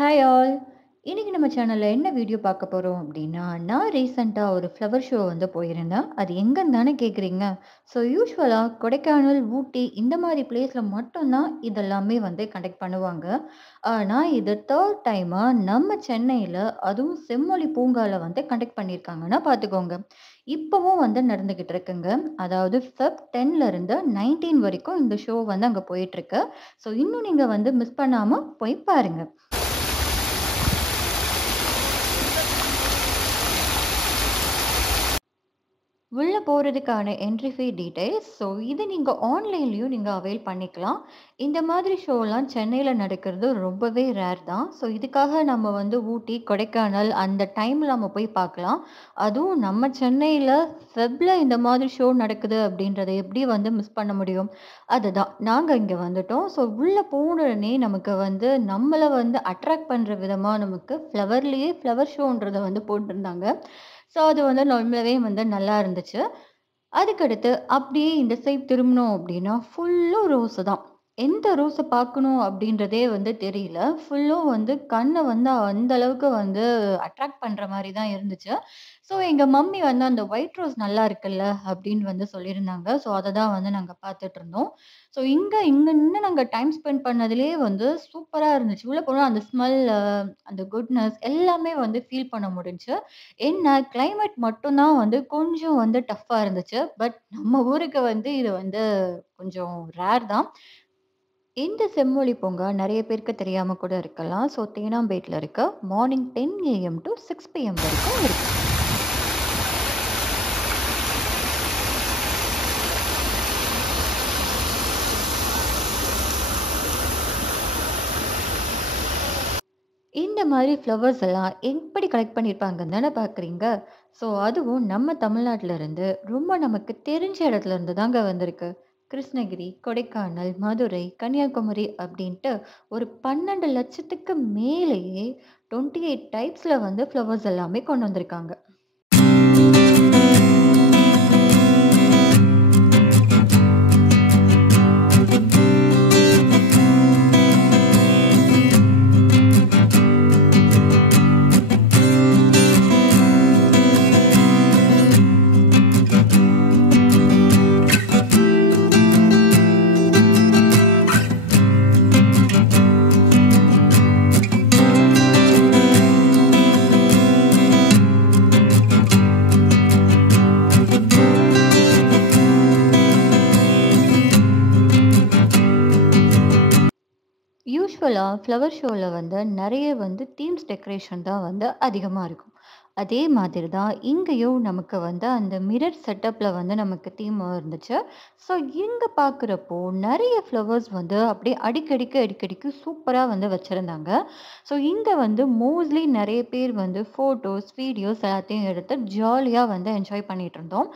Hi all! இன்னைக்கு நம்ம சேனல்ல என்ன வீடியோ பார்க்க போறோம் அப்டின்னா, நான் ரீசென்ட்டா ஒரு ஃப்ளவர் ஷோ வந்து போயிருந்தேன். அது எங்கன்னு தானே கேட்குறீங்க? ஸோ யூசுவலா கொடைக்கானல், ஊட்டி இந்த மாரி பிளேஸ்ல மட்டும் தான் இதெல்லாமே வந்து கண்டக்ட் பண்ணுவாங்க. ஆனா இது 3 டைமா நம்ம சென்னையில அதுவும் செம்மொழி பூங்கால வந்து கண்டக்ட் பண்ணியிருக்காங்கன்னா பார்த்துக்கோங்க. இப்பவும் வந்து நடந்துகிட்டு இருக்குங்க. அதாவது ஃபெப் 10ல இருந்து 19 வரைக்கும் இந்த ஷோ வந்து அங்க போயிட்டுருக்கு. ஸோ இன்னும் நீங்க வந்து மிஸ் பண்ணாம போய் பாருங்க. உள்ள போறதுக்கான என்ட்ரி ஃபீ டீட்டெயில்ஸ். ஸோ இது நீங்க ஆன்லைன்லயும் நீங்க அவைல் பண்ணிக்கலாம். இந்த மாதிரி ஷோலாம் சென்னையில நடக்கிறது ரொம்பவே ரேர் தான். ஸோ இதுக்காக நம்ம வந்து ஊட்டி, கொடைக்கானல் அந்த டைம்ல நம்ம போய் பார்க்கலாம். அதுவும் நம்ம சென்னையில ஃபெப்ல இந்த மாதிரி ஷோ நடக்குது அப்படின்றத எப்படி வந்து மிஸ் பண்ண முடியும்? அதுதான். நாங்க இங்க வந்துட்டோம். ஸோ உள்ள போன உடனே நமக்கு வந்து நம்மள வந்து அட்ராக்ட் பண்ற விதமா நமக்கு ஃப்ளவர்லயே ஃப்ளவர் ஷோன்றத வந்து போட்டிருந்தாங்க. ஸோ அது வந்து ரொம்பவே வந்து நல்லா இருந்துச்சு. அதுக்கடுத்து அப்படியே இந்த சைட் திரும்புனோம் அப்படின்னா, ஃபுல்லும் ரோஸு தான். எந்த ரோஸ பார்க்கணும் அப்படின்றதே வந்து தெரியல. ஃபுல்லும் வந்து கண்ண வந்து அந்த அளவுக்கு வந்து அட்ராக்ட் பண்ற மாரி தான் இருந்துச்சு. ஸோ எங்க மம்மி வந்து அந்த ஒயிட் ரோஸ் நல்லா இருக்குல்ல அப்படின்னு வந்து சொல்லியிருந்தாங்க. ஸோ அத தான் வந்து நாங்க பார்த்துட்டுருந்தோம். ஸோ இங்க நின்னு நாங்க டைம் ஸ்பெண்ட் பண்ணதுலயே வந்து சூப்பரா இருந்துச்சு. உள்ள போனா அந்த ஸ்மெல் அந்த குட்னஸ் எல்லாமே வந்து ஃபீல் பண்ண முடிஞ்சுச்சு. என்ன கிளைமேட் மட்டும் தான் வந்து கொஞ்சம் வந்து டஃப்பா இருந்துச்சு. பட் நம்ம ஊருக்கு வந்து இது வந்து கொஞ்சம் ரேர் தான். இந்த செம்மொழி பூங்கா நெறைய பேருக்கு தெரியாம கூட இருக்கலாம். ஸோ தேனாம்பேட்ல இருக்கு. மார்னிங் 10 ஏஎம் டூ 6 பிஎம் வரைக்கும் இருக்கு. இந்த மாதிரி ஃப்ளவர்ஸ் எல்லாம் எப்படி கலெக்ட் பண்ணியிருப்பாங்கன்னு தானே பார்க்குறீங்க. ஸோ அதுவும் நம்ம தமிழ்நாட்டுல இருந்து ரொம்ப நமக்கு தெரிஞ்ச இடத்துல இருந்து தாங்க வந்திருக்கு. கிருஷ்ணகிரி, கொடைக்கானல், மதுரை, கன்னியாகுமரி அப்படின்ட்டு ஒரு 12,00,000க்கு மேலேயே 28 டைப்ஸ்ல வந்து ஃப்ளவர்ஸ் எல்லாமே கொண்டு வந்திருக்காங்க. யூசுவலா ஃப்ளவர் ஷோல வந்து நெறைய வந்து தீம்ஸ் டெக்கரேஷன் தான் வந்து அதிகமா இருக்கும். அதே மாதிரி தான் இங்கேயும் நமக்கு வந்து அந்த மிரர் செட்டப்ல வந்து நமக்கு தீம் இருந்துச்சு. ஸோ இங்க பார்க்குறப்போ நெறைய ஃப்ளவர்ஸ் வந்து அப்படியே அடிக்கடிக்கு சூப்பரா வந்து வச்சிருந்தாங்க. ஸோ இங்க வந்து மோஸ்ட்லி நெறைய பேர் வந்து ஃபோட்டோஸ், வீடியோஸ் எல்லாத்தையும் எடுத்து ஜாலியா வந்து என்ஜாய் பண்ணிட்டு இருந்தோம்.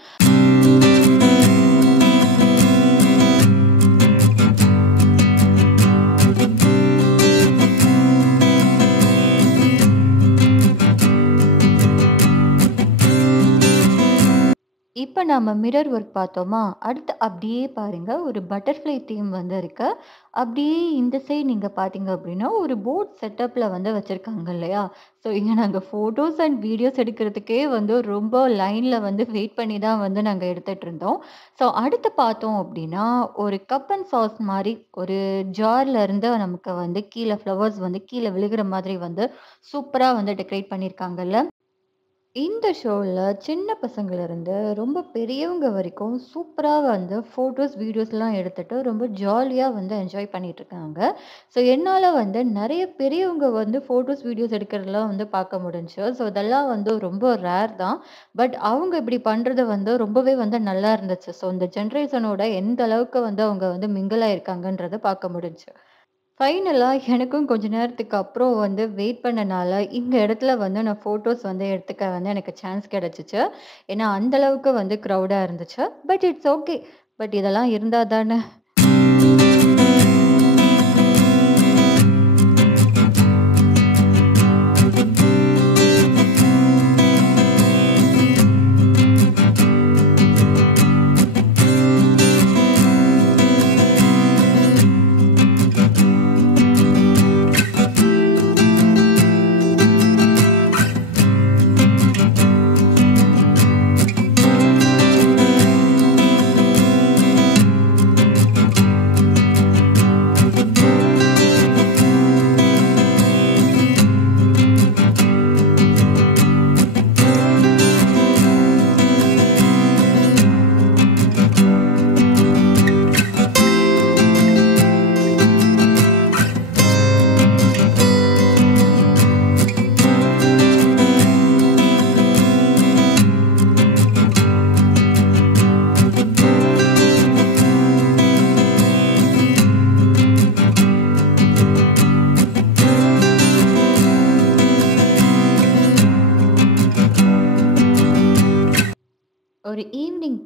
இப்ப நம்ம மிரர் ஒர்க் பார்த்தோமா, அடுத்து அப்படியே பாருங்க ஒரு பட்டர்ஃப்ளை தீம் வந்து இருக்கு. அப்படியே இந்த சைடு நீங்க பார்த்தீங்க அப்படின்னா, ஒரு போட் செட்டப்ல வந்து வச்சிருக்காங்க இல்லையா? ஸோ இங்க நாங்க ஃபோட்டோஸ் அண்ட் வீடியோஸ் எடுக்கிறதுக்கே வந்து ரொம்ப லைன்ல வந்து வெயிட் பண்ணி தான் வந்து நாங்க எடுத்துட்டு இருந்தோம். ஸோ அடுத்து பார்த்தோம் அப்படின்னா, ஒரு கப் அண்ட் சாஸ் மாரி ஒரு ஜார்ல இருந்து நமக்கு வந்து கீழ ஃப்ளவர்ஸ் வந்து கீழ விழுகிற மாதிரி வந்து சூப்பரா வந்து டெக்கரேட் பண்ணியிருக்காங்கல்ல. இந்த ஷோல சின்ன பசங்கள்லருந்து ரொம்ப பெரியவங்க வரைக்கும் சூப்பரா வந்து ஃபோட்டோஸ், வீடியோஸ்லாம் எடுத்துட்டு ரொம்ப ஜாலியா வந்து என்ஜாய் பண்ணிட்டுருக்காங்க. ஸோ என்னால வந்து நெறைய பெரியவங்க வந்து ஃபோட்டோஸ், வீடியோஸ் எடுக்கிறதெல்லாம் வந்து பார்க்க முடிஞ்சுச்சு. ஸோ இதெல்லாம் வந்து ரொம்ப ரேர் தான். பட் அவங்க இப்படி பண்றது வந்து ரொம்பவே வந்து நல்லா இருந்துச்சு. ஸோ இந்த ஜெனரேஷனோட எந்த அளவுக்கு வந்து அவங்க வந்து மிங்கிள் ஆயிருக்காங்கன்றத பார்க்க முடிஞ்சுச்சு. ஃபைனலா எனக்கும் கொஞ்ச நேரத்துக்கு அப்புறம் வந்து வெயிட் பண்ணனால, இந்த இடத்துல வந்து நான் ஃபோட்டோஸ் வந்து எடுத்துக்க வந்து எனக்கு சான்ஸ் கிடைச்சுச்சு. ஏன்னா, அந்த அளவுக்கு வந்து க்ரவுடா இருந்துச்சு. But it's okay. பட் இதெல்லாம் இருந்தா தானே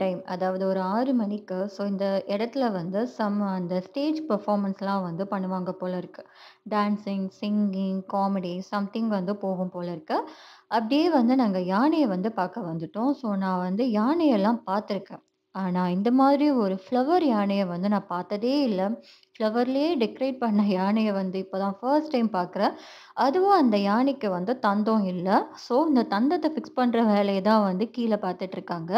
டைம் அதாவது ஒரு 6 மணிக்கு ஸோ இந்த இடத்துல வந்து அந்த ஸ்டேஜ் பெர்ஃபார்மன்ஸ்லாம் வந்து பண்ணுவாங்க போல இருக்கு. டான்சிங், சிங்கிங், காமெடி சம்திங் வந்து போகும் போல இருக்கு. அப்படியே வந்து நாங்க யானைய வந்து பார்க்க வந்துட்டோம். ஸோ நான் வந்து யானையெல்லாம் பார்த்துருக்கேன். ஆனா இந்த மாதிரி ஒரு ஃப்ளவர் யானைய வந்து நான் பார்த்ததே இல்ல. ஃப்ளவர்லயே டெக்கரேட் பண்ண யானைய வந்து இப்ப தான் ஃபர்ஸ்ட் டைம் பார்க்குறேன். அதுவும் அந்த யானைக்கு வந்து தந்தம் இல்ல. ஸோ இந்த தந்தத்த ஃபிக்ஸ் பண்ற வேலைய தான் வந்து கீழ பார்த்துட்டு இருக்காங்க.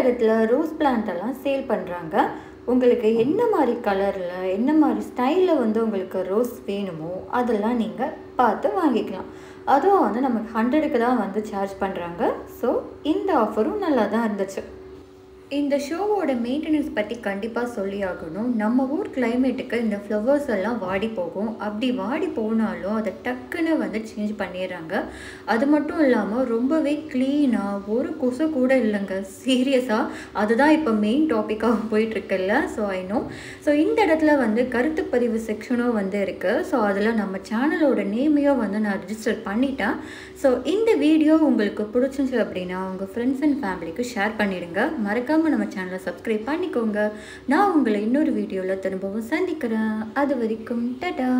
இடத்துல ரோஸ் பிளான்ட் எல்லாம் சேல் பண்ணுறாங்க. உங்களுக்கு என்ன மாதிரி கலரில் என்ன மாதிரி ஸ்டைலில் வந்து உங்களுக்கு ரோஸ் வேணுமோ அதெல்லாம் நீங்கள் பார்த்து வாங்கிக்கலாம். அதுவும் வந்து நமக்கு 100க்கு தான் வந்து சார்ஜ் பண்ணுறாங்க. ஸோ இந்த ஆஃபரும் நல்லா தான் இருந்துச்சு. இந்த ஷோவோட மெயின்டெனன்ஸ் பத்தி கண்டிப்பா சொல்லி ஆகணும். நம்ம ஊர் கிளைமேட்டுக்கு இந்த ஃப்ளவர்ஸ் எல்லாம் வாடி போகும். அப்படி வாடி போனாலும் அத டக்குன்னு வந்து சேஞ்ச் பண்ணிர்றாங்க. அது மட்டும் இல்லாம ரொம்பவே கிளீனா ஒரு கொசு கூட இல்லங்க. சீரியஸா அதுதான் இப்ப மெயின் டாபிக்கா போயிட்டுருக்குல்ல. I know. இந்த இடத்துல வந்து கருத்து பதிவு செக்ஷனும் வந்து இருக்கு. அதுல நம்ம சேனலோட நேமையும் வந்து நான் ரிஜிஸ்டர் பண்ணிட்டேன். இந்த வீடியோ உங்களுக்கு பிடிச்சிருந்துச்சு அப்படின்னா உங்க ஃப்ரெண்ட்ஸ் அண்ட் ஃபேமிலிக்கு ஷேர் பண்ணிடுங்க. மறக்காம நம்ம சேனலை சப்ஸ்கிரைப் பண்ணிக்கோங்க. நான் உங்களை இன்னொரு வீடியோவில் திரும்பவும் சந்திக்கிறேன். அது வரைக்கும் டாடா.